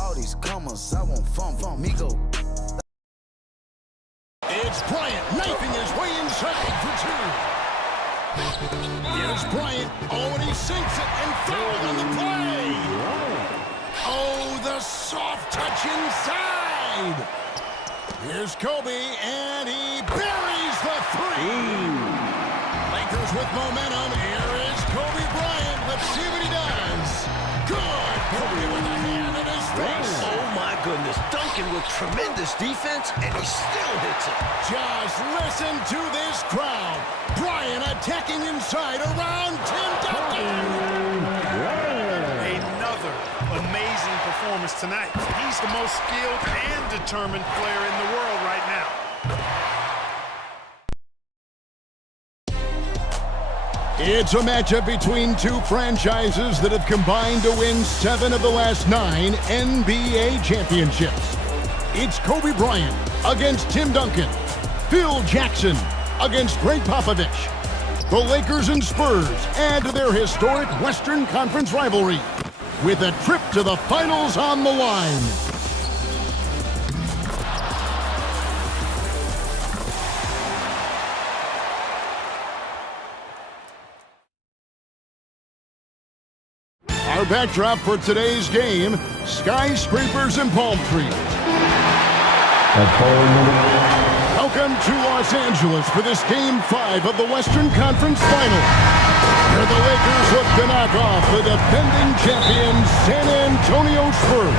All these commas, I want fun, me go. It's Bryant knifing his way inside for two. Here's Bryant. Oh, and he sinks it and fouled on the play. Oh, the soft touch inside. Here's Kobe, and he buries the three. Lakers with momentum. Here is Kobe Bryant. Let's see what he does. Good. Kobe with a hand in his face. Oh, my goodness. Duncan with tremendous defense, and he still hits it. Just listen to this crowd. Bryant attacking inside around Tim Duncan. Another amazing performance tonight. He's the most skilled and determined player in the world right now. It's a matchup between two franchises that have combined to win 7 of the last 9 NBA championships. It's Kobe Bryant against Tim Duncan. Phil Jackson against Greg Popovich. The Lakers and Spurs add to their historic Western Conference rivalry with a trip to the finals on the line. Our backdrop for today's game, skyscrapers and palm trees. Welcome to Los Angeles for this Game 5 of the Western Conference Final, where the Lakers look to knock off the defending champions San Antonio Spurs.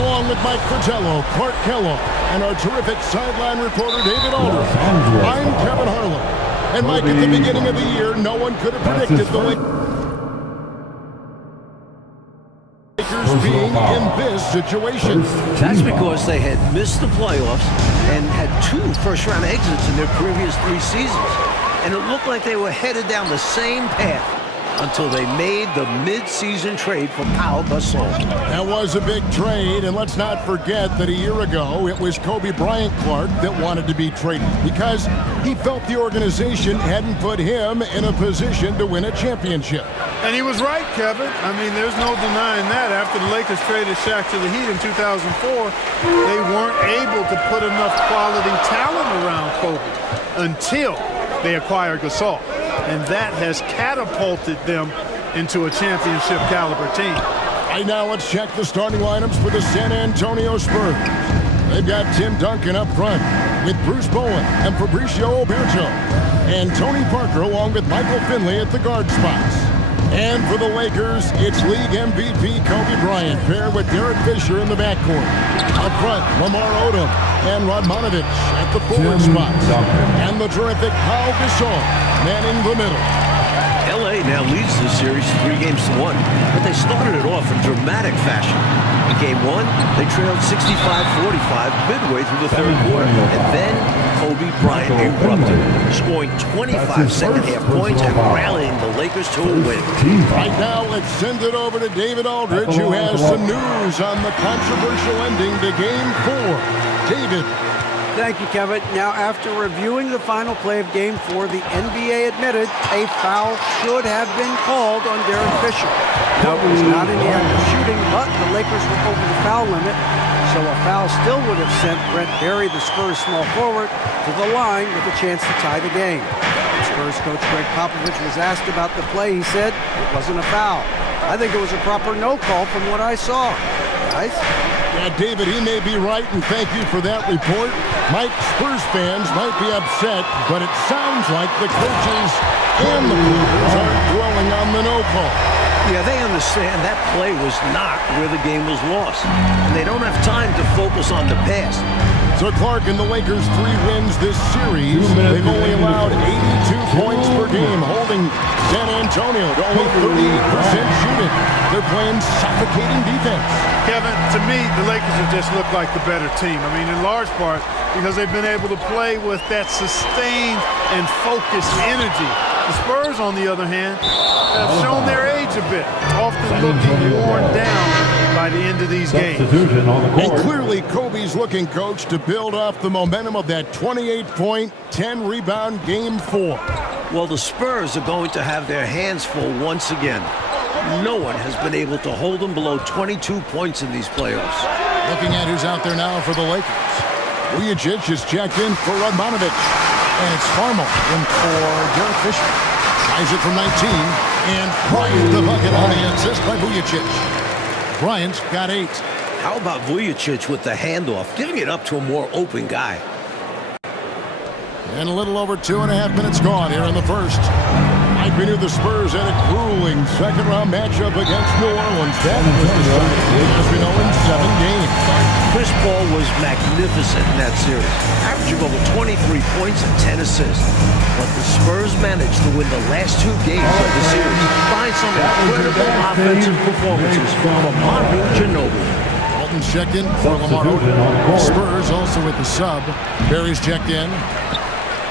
Along with Mike Fratello, Clark Kellogg, and our terrific sideline reporter David Aldridge, I'm Kevin Harlan. And Mike, at the beginning of the year, no one could have predicted the Lakers being in this situation. That's because they had missed the playoffs and had 2 first-round exits in their previous 3 seasons. And it looked like they were headed down the same path until they made the mid-season trade for Pau Gasol. That was a big trade, and let's not forget that a year ago it was Kobe Bryant Clark that wanted to be traded because he felt the organization hadn't put him in a position to win a championship. And he was right, Kevin. I mean, there's no denying that. After the Lakers traded Shaq to the Heat in 2004, they weren't able to put enough quality talent around Kobe until they acquired Gasol. And that has catapulted them into a championship caliber team. Right now, let's check the starting lineups for the San Antonio Spurs. They've got Tim Duncan up front with Bruce Bowen and Fabricio Oberto, and Tony Parker along with Michael Finley at the guard spots. And for the Lakers, it's league MVP Kobe Bryant paired with Derek Fisher in the backcourt. Up front, Lamar Odom and Radmanovic at the forward spots. And the terrific Pau Gasol manning the middle. LA now leads the series 3-1, but they started it off in dramatic fashion. In Game 1, they trailed 65-45 midway through the third quarter, and then Kobe Bryant erupted, scoring 25 second-half points and rallying the Lakers to a win. Right now, let's send it over to David Aldridge, who has some news on the controversial ending to Game 4. David. Thank you, Kevin. Now, after reviewing the final play of Game 4, the NBA admitted a foul should have been called on Derek Fisher. Now, it was not in the act of shooting, but the Lakers were over the foul limit, so a foul still would have sent Brent Berry, the Spurs small forward, to the line with a chance to tie the game. Spurs coach Greg Popovich was asked about the play. He said it wasn't a foul. I think it was a proper no call from what I saw. Guys? Yeah, David, he may be right, and thank you for that report. Mike, Spurs fans might be upset, but it sounds like the coaches and the players aren't dwelling on the no call. Yeah, they understand that play was not where the game was lost, and they don't have time to focus on the past. So Clark and the Lakers' 3 wins this series. They've only allowed 82 points per game, holding San Antonio to only 38% shooting. They're playing suffocating defense. Kevin, to me, the Lakers have just looked like the better team. I mean, in large part because they've been able to play with that sustained and focused energy. The Spurs, on the other hand, have shown their age a bit, often looking worn down by the end of these games. And clearly, Kobe's looking, coach, to build off the momentum of that 28-point, 10-rebound Game 4. Well, the Spurs are going to have their hands full once again. No one has been able to hold them below 22 points in these playoffs. Looking at who's out there now for the Lakers. Vujacic is checked in for Radmanovic. And it's Farmer in for Derek Fisher. Ties it from 19. And Bryant the bucket on the assist by Vujacic. Bryant's got 8. How about Vujacic with the handoff, giving it up to a more open guy? And a little over 2.5 minutes gone here in the first. Like we knew, the Spurs had a grueling second-round matchup against New Orleans. That was decided, as we know, in 7 games. Chris Paul was magnificent in that series, averaging over 23 points and 10 assists. But the Spurs managed to win the last 2 games of the series by some incredible offensive performances from Manu Ginobili. Walton's checked in for Lamar Odom. Spurs also with the sub. Barry's checked in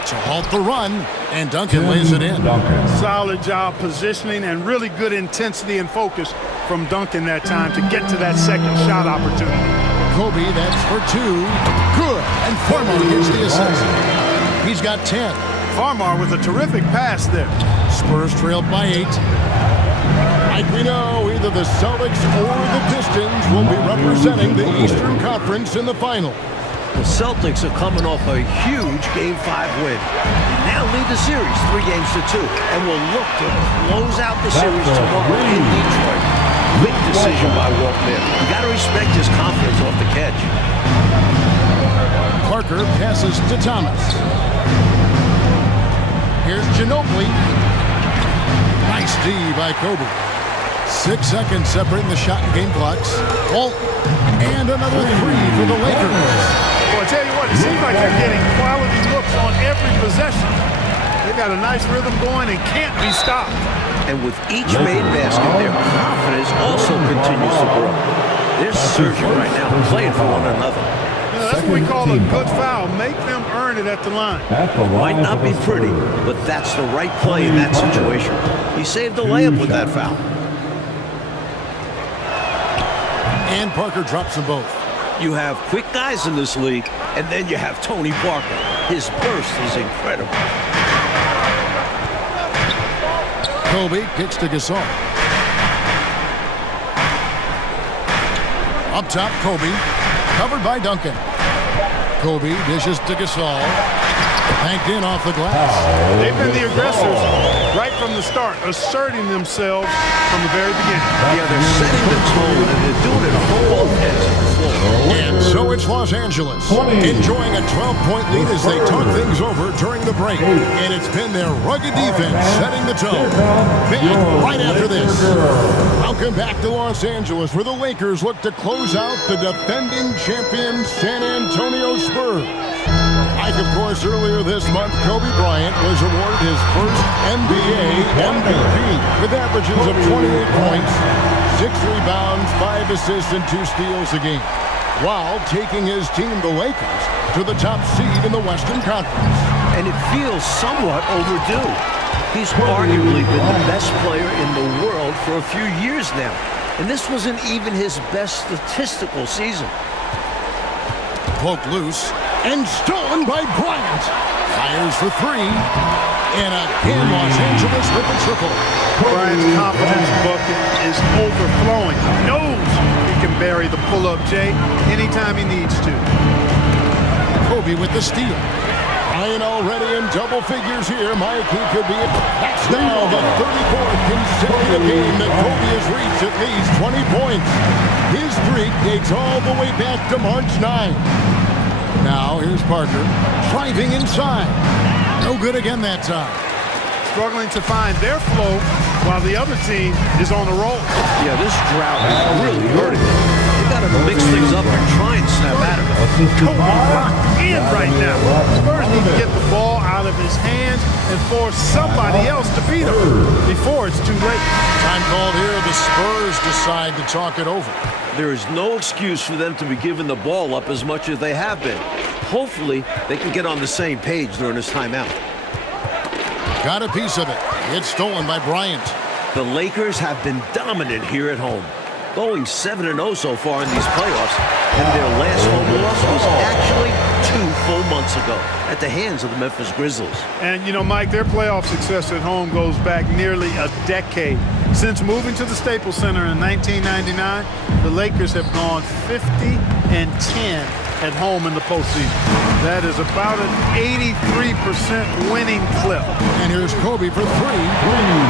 to halt the run, and Duncan lays it in. Solid job positioning and really good intensity and focus from Duncan that time to get to that second shot opportunity. Kobe, that's for 2. Good. And Farmar gets the assist. He's got 10. Farmar with a terrific pass there. Spurs trailed by 8. Like we know, either the Celtics or the Pistons will be representing the Eastern Conference in the final. The Celtics are coming off a huge Game 5 win. They now lead the series 3-2 and will look to close out the series tomorrow in Detroit. Big decision by Walt there. You got to respect his confidence off the catch. Parker passes to Thomas. Here's Ginobili. Nice D by Kobe. 6 seconds separating the shot and game clocks. Walt, and another 3 for the Lakers. Well, I tell you what, it seems like they're getting quality looks on every possession. They've got a nice rhythm going and can't be stopped. And with each made basket, their confidence also continues to grow. They're surging right now, playing for one another. You know, that's what we call a good foul. Make them earn it at the line. Might not be pretty, but that's the right play in that situation. He saved the layup with that foul. And Parker drops them both. You have quick guys in this league, and then you have Tony Parker. His burst is incredible. Kobe kicks to Gasol. Up top, Kobe. Covered by Duncan. Kobe dishes to Gasol. Banked in off the glass. They've been the aggressors right from the start, asserting themselves from the very beginning. Yeah, they're setting the tone, and they're doing it on both ends of the floor. And so it's Los Angeles, enjoying a 12-point lead as they talk things over during the break. And it's been their rugged defense setting the tone. Back right after this. Welcome back to Los Angeles, where the Lakers look to close out the defending champion San Antonio Spurs. Like, of course, earlier this month, Kobe Bryant was awarded his first NBA MVP with averages of 28 points, 6 rebounds, 5 assists, and 2 steals a game, while taking his team, the Lakers, to the top seed in the Western Conference. And it feels somewhat overdue. He's arguably been the best player in the world for a few years now, and this wasn't even his best statistical season. Poked loose and stolen by Bryant. Fires for 3. And again, Los Angeles with a triple. Bryant's confidence bucket is overflowing. He knows he can bury the pull-up J anytime he needs to. Kobe with the steal. Bryant already in double figures here. Mike, he could be. That's now the 34th consecutive game that Kobe has reached at least 20 points. His streak dates all the way back to March 9. Now here's Parker driving inside. No good again that time. Struggling to find their flow while the other team is on the roll. Yeah, this drought is really hurting them. They got to mix things up and try and snap at him. Kobe locked in right now. Spurs need to get the ball out of his hands and force somebody else to beat him before it's too late. Time called here. The Spurs decide to talk it over. There is no excuse for them to be giving the ball up as much as they have been. Hopefully, they can get on the same page during this timeout. Got a piece of it. It's stolen by Bryant. The Lakers have been dominant here at home, going 7-0 so far in these playoffs, and their last home loss was actually 2 full months ago at the hands of the Memphis Grizzlies. And, you know, Mike, their playoff success at home goes back nearly a decade. Since moving to the Staples Center in 1999, the Lakers have gone 50-10 at home in the postseason. That is about an 83% winning clip. And here's Kobe for three.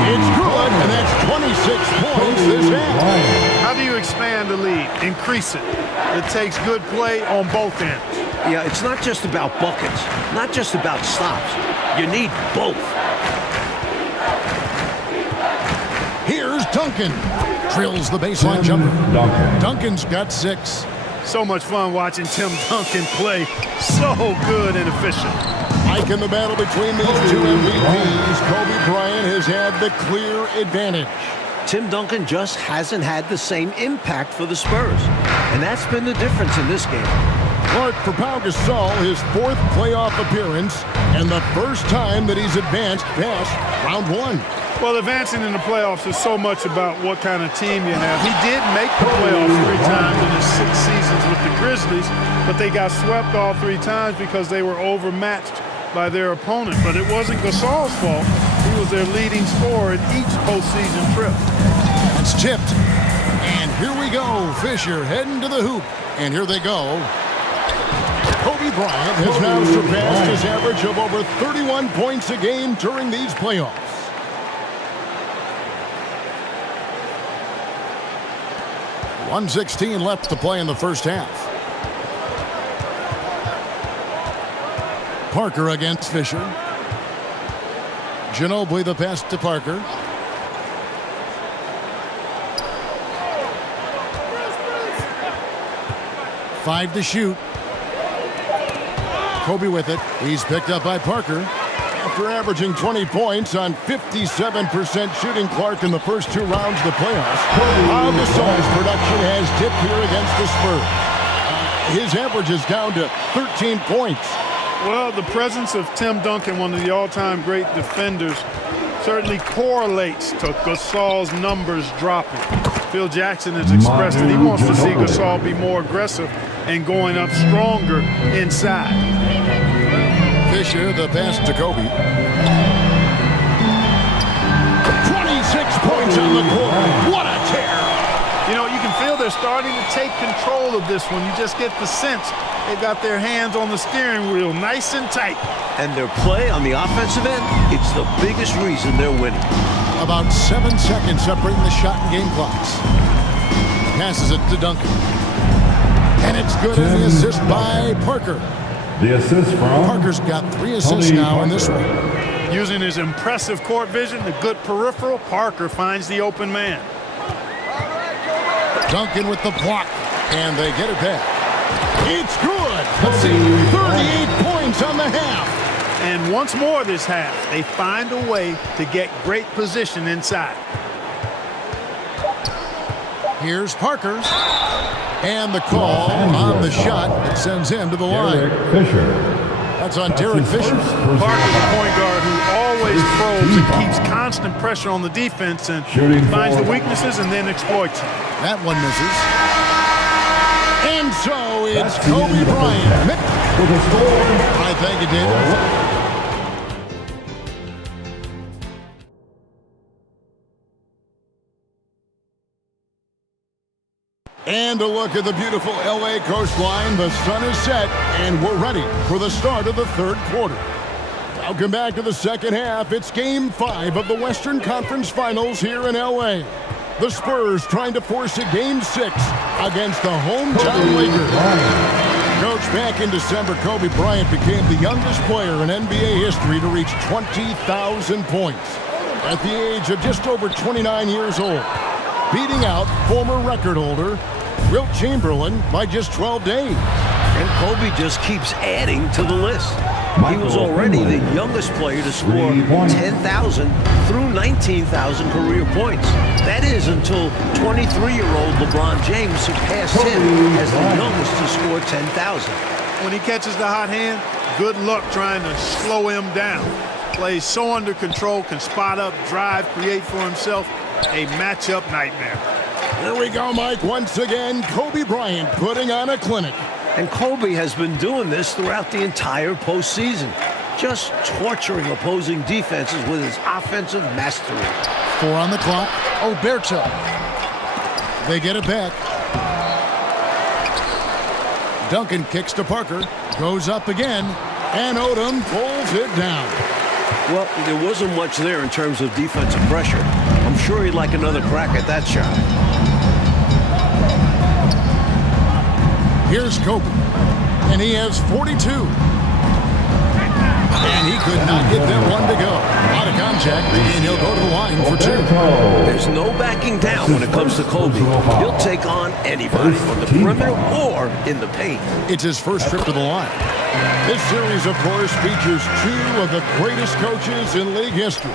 It's good, and that's 26 points this half. How do you expand the lead? Increase it. It takes good play on both ends. Yeah, it's not just about buckets, not just about stops. You need both. Here's Duncan. Drills the baseline jumper. Duncan's got 6. So much fun watching Tim Duncan play. So good and efficient. Mike, in the battle between these two MVPs, Kobe Bryant has had the clear advantage. Tim Duncan just hasn't had the same impact for the Spurs. And that's been the difference in this game. Clark for Pau Gasol, his 4th playoff appearance, and the first time that he's advanced past round 1. Well, advancing in the playoffs is so much about what kind of team you have. He did make the playoffs 3 times in his 6 seasons with the Grizzlies, but they got swept all 3 times because they were overmatched by their opponent. But it wasn't Gasol's fault. He was their leading scorer in each postseason trip. It's tipped. And here we go. Fisher heading to the hoop. And here they go. Kobe Bryant has now surpassed his average of over 31 points a game during these playoffs. .116 left to play in the first half. Parker against Fisher. Ginobili the pass to Parker. Five to shoot. Kobe with it. He's picked up by Parker. After averaging 20 points on 57% shooting, Clark in the first 2 rounds of the playoffs. Pau Gasol's production has dipped here against the Spurs. His average is down to 13 points. Well, the presence of Tim Duncan, one of the all-time great defenders, certainly correlates to Gasol's numbers dropping. Phil Jackson has expressed that he wants to see Gasol be more aggressive and going up stronger inside. Fisher, the pass to Kobe. 26 points on the court. What a tear! You know, you can feel they're starting to take control of this one. You just get the sense they've got their hands on the steering wheel nice and tight. And their play on the offensive end, it's the biggest reason they're winning. About 7 seconds separating the shot and game clocks. Passes it to Duncan. And it's good in the assist by Parker. The assist from Parker's got 3 assists now in this one. Using his impressive court vision, the good peripheral, Parker finds the open man. Duncan with the block, and they get it back. It's good. Let's see, 38 points on the half. And once more this half, they find a way to get great position inside. Here's Parker. And the call on the shot that sends him to the line. Fisher. That's on Derek Fisher. Parker's a point guard who always probes and keeps constant pressure on the defense and finds the weaknesses and then exploits them. That one misses. And so it's Kobe Bryant. With a score. I thank you, David. And a look at the beautiful LA coastline. The sun is set, and we're ready for the start of the 3rd quarter. Welcome back to the second half. It's Game 5 of the Western Conference Finals here in LA. The Spurs trying to force a Game 6 against the hometown Lakers. Coach, back in December, Kobe Bryant became the youngest player in NBA history to reach 20,000 points at the age of just over 29 years old, beating out former record holder Wilt Chamberlain by just 12 days. And Kobe just keeps adding to the list. He was already the youngest player to score 10,000 through 19,000 career points. That is until 23-year-old LeBron James surpassed him as the youngest to score 10,000. When he catches the hot hand, good luck trying to slow him down. Plays so under control, can spot up, drive, create for himself. A matchup nightmare. Here we go, Mike. Once again, Kobe Bryant putting on a clinic. And Kobe has been doing this throughout the entire postseason. just torturing opposing defenses with his offensive mastery. 4 on the clock. Oberto. They get it back. Duncan kicks to Parker. Goes up again. And Odom pulls it down. Well, there wasn't much there in terms of defensive pressure. I'm sure he'd like another crack at that shot. Here's Kobe. And he has 42. And he could not get that one to go. Out of contact, and he'll go to the line for 2. There's no backing down when it comes to Kobe. He'll take on anybody on the perimeter or in the paint. It's his first trip to the line. This series, of course, features 2 of the greatest coaches in league history.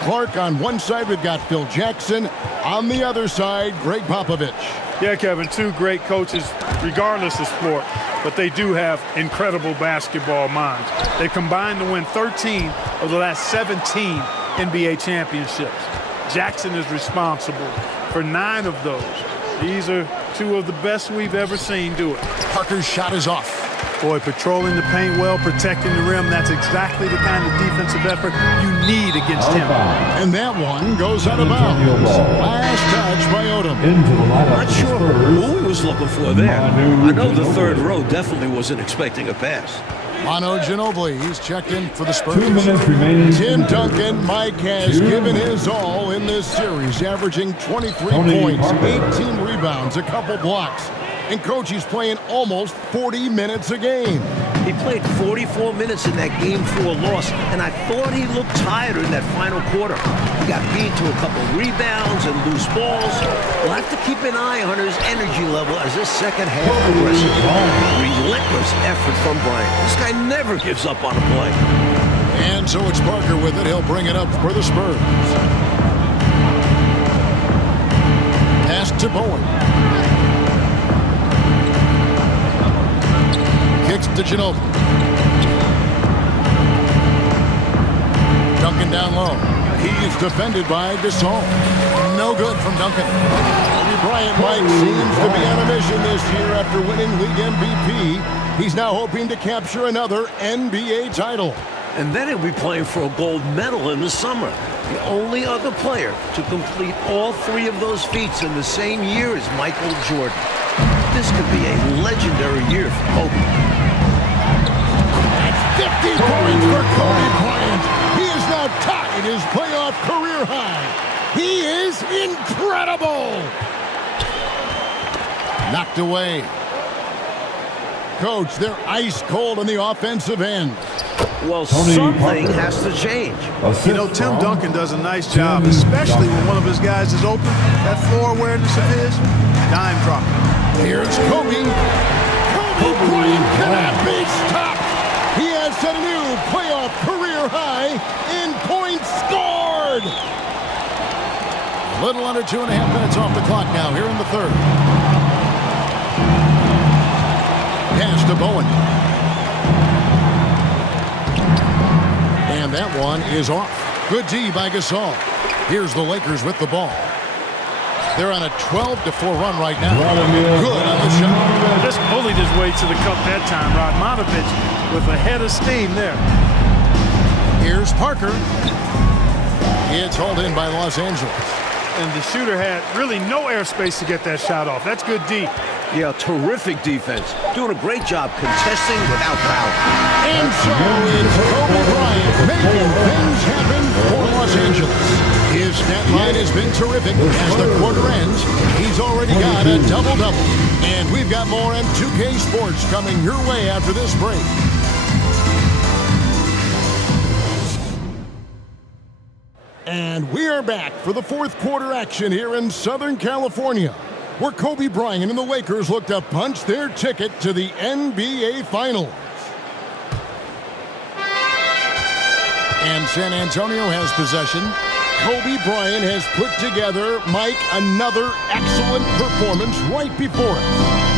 Clark on one side, we've got Phil Jackson. On the other side, Greg Popovich. Yeah, Kevin, 2 great coaches, regardless of sport, but they do have incredible basketball minds. They combined to win 13 of the last 17 NBA championships. Jackson is responsible for 9 of those. These are 2 of the best we've ever seen do it. Parker's shot is off. Boy, patrolling the paint well, protecting the rim, that's exactly the kind of defensive effort you need against him. And that one goes out of bounds. Last touch by Odom. Into the lineup. Not sure who he was looking for there. I know the third row definitely wasn't expecting a pass. Manu Ginobili, he's checked in for the Spurs. 2 minutes remaining. Tim Duncan, Mike has given his all in this series, averaging 23 points, 18 rebounds, a couple blocks. And Coach, he's playing almost 40 minutes a game. He played 44 minutes in that Game 4 loss, and I thought he looked tired in that final quarter. He got beat to a couple rebounds and loose balls. We'll have to keep an eye on his energy level as this second half progresses. Relentless effort from Bryant. This guy never gives up on a play. And so it's Parker with it. He'll bring it up for the Spurs. Pass to Bowen. Kicks to Ginobili. Duncan down low. He's defended by Gasol. No good from Duncan. Kobe Bryant, Mike, seems to be on a mission this year after winning league MVP. He's now hoping to capture another NBA title. And then he'll be playing for a gold medal in the summer. The only other player to complete all 3 of those feats in the same year is Michael Jordan. This could be a legendary year for Kobe. That's 50 points for Kobe Bryant. He is now tied his playoff career high. He is incredible. Knocked away. Coach, they're ice cold on the offensive end. Well, something has to change. You know, Tim Duncan does a nice job, especially when one of his guys is open. That floor awareness of his, dime drop. Here's Kobe. Kobe Bryant cannot be stopped. He has set a new playoff career high in points scored. A little under 2.5 minutes off the clock now here in the third. Pass to Bowen. And that one is off. Good D by Gasol. Here's the Lakers with the ball. They're on a 12-4 run right now. Good on the shot. Just bullied his way to the cup that time. Radmanovich with a head of steam there. Here's Parker. It's hauled in by Los Angeles. And the shooter had really no airspace to get that shot off. That's good D. Yeah, terrific defense. Doing a great job contesting without foul. And so it's Kobe Bryant making things happen for Los Angeles. His stat line has been terrific. As the quarter ends, he's already got a double-double. And we've got more M2K Sports coming your way after this break. And we are back for the fourth quarter action here in Southern California, where Kobe Bryant and the Lakers look to punch their ticket to the NBA Finals. And San Antonio has possession. Kobe Bryant has put together, Mike, another excellent performance right before us.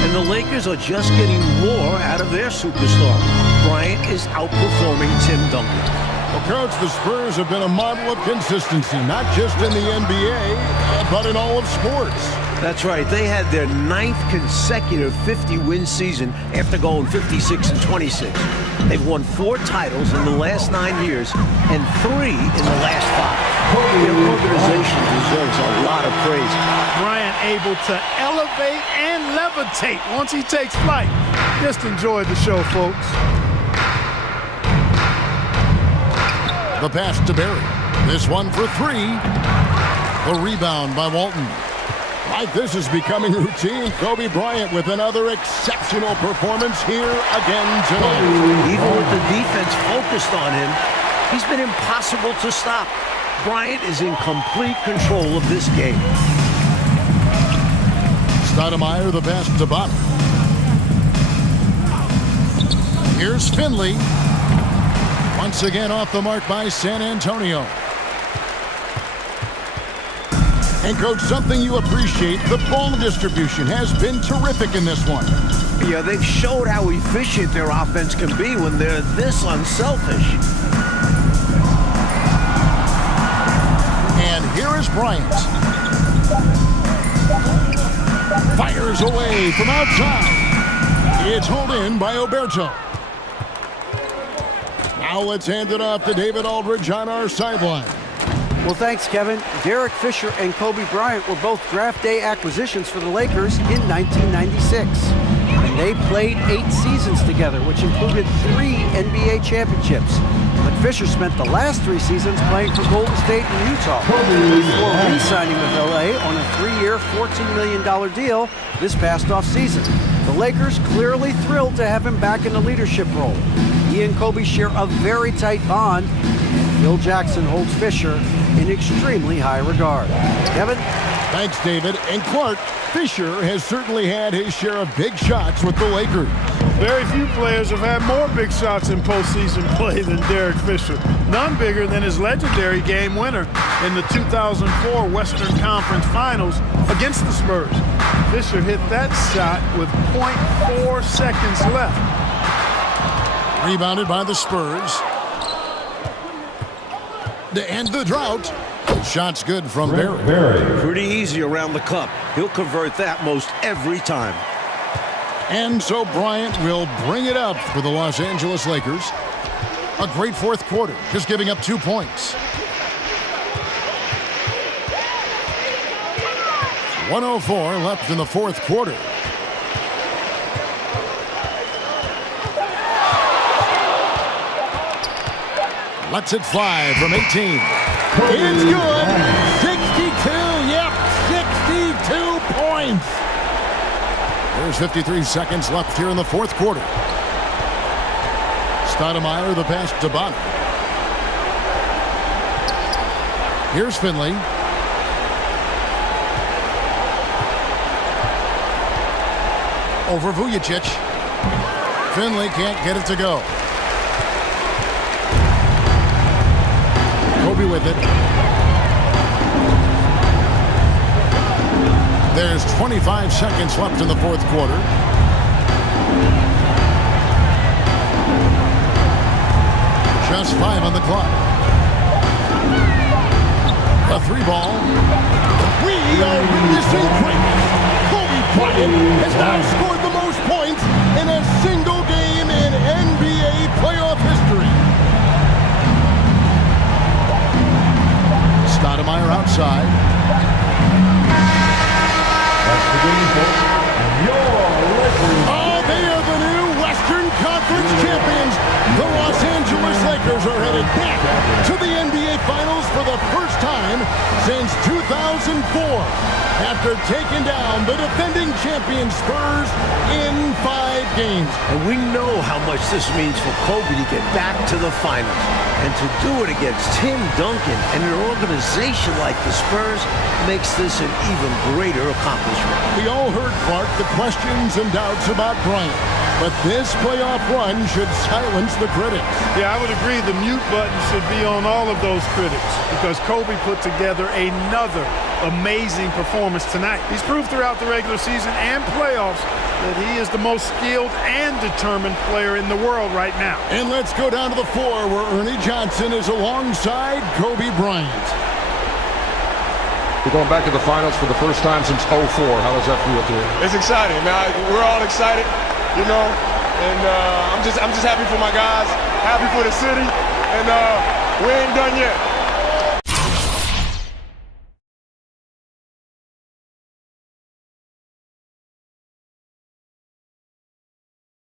And the Lakers are just getting more out of their superstar. Bryant is outperforming Tim Duncan. Well, Coach, the Spurs have been a model of consistency, not just in the NBA, but in all of sports. That's right. They had their 9th consecutive 50-win season after going 56-26. They've won 4 titles in the last 9 years and 3 in the last 5. Their organization deserves a lot of praise. Bryant able to elevate and levitate once he takes flight. Just enjoy the show, folks. The pass to Barry. This one for 3. The rebound by Walton. Like this is becoming routine. Kobe Bryant with another exceptional performance here again tonight. Even with the defense focused on him, he's been impossible to stop. Bryant is in complete control of this game. Stoudemire, the pass to Bottom. Here's Finley. Once again off the mark by San Antonio. And, Coach, something you appreciate, the ball distribution has been terrific in this one. Yeah, they've showed how efficient their offense can be when they're this unselfish. And here is Bryant. Fires away from outside. It's hauled in by Oberto. Now let's hand it off to David Aldridge on our sideline. Well, thanks, Kevin. Derek Fisher and Kobe Bryant were both draft day acquisitions for the Lakers in 1996. And they played 8 seasons together, which included 3 NBA championships. But Fisher spent the last 3 seasons playing for Golden State and Utah before re-signing with LA on a 3-year, $14 million deal this past offseason. The Lakers clearly thrilled to have him back in a leadership role. He and Kobe share a very tight bond. Phil Jackson holds Fisher in extremely high regard. Kevin? Thanks, David. And Clark, Fisher has certainly had his share of big shots with the Lakers. Very few players have had more big shots in postseason play than Derek Fisher. None bigger than his legendary game winner in the 2004 Western Conference Finals against the Spurs. Fisher hit that shot with 0.4 seconds left. Rebounded by the Spurs. To end the drought. Shot's good from Barry. Pretty easy around the cup. He'll convert that most every time. And so Bryant will bring it up for the Los Angeles Lakers. A great fourth quarter, just giving up 2 points. 1:04 left in the fourth quarter. Lets it fly from 18. It's good. 62, yep, 62 points. There's 53 seconds left here in the fourth quarter. Stoudemire, the pass to Bottom. Here's Finley. Over Vujicic. Finley can't get it to go. Kobe with it. There's 25 seconds left in the fourth quarter. Just 5 on the clock. A 3-ball. We are witnessing greatness. Kobe Bryant has now scored the most points in a single game in NBA playoff history. Stoudemire outside. That's the game, folks. Your Lakers. Oh, they are the new Western Conference champions. The Los Angeles Lakers are headed back to the NBA Finals for the first time since 2004 after taking down the defending champion Spurs in 5 games. And we know how much this means for Kobe to get back to the finals. And to do it against Tim Duncan and an organization like the Spurs makes this an even greater accomplishment. We all heard, Clark, the questions and doubts about Bryant. But this playoff run should silence the critics. Yeah, I would agree the mute button should be on all of those critics because Kobe put together another amazing performance tonight. He's proved throughout the regular season and playoffs that he is the most skilled and determined player in the world right now. And let's go down to the floor where Ernie Johnson is alongside Kobe Bryant. You're going back to the finals for the first time since '04. How does that feel to you? It's exciting, man. We're all excited, you know, and I'm just happy for my guys, happy for the city, and we ain't done yet.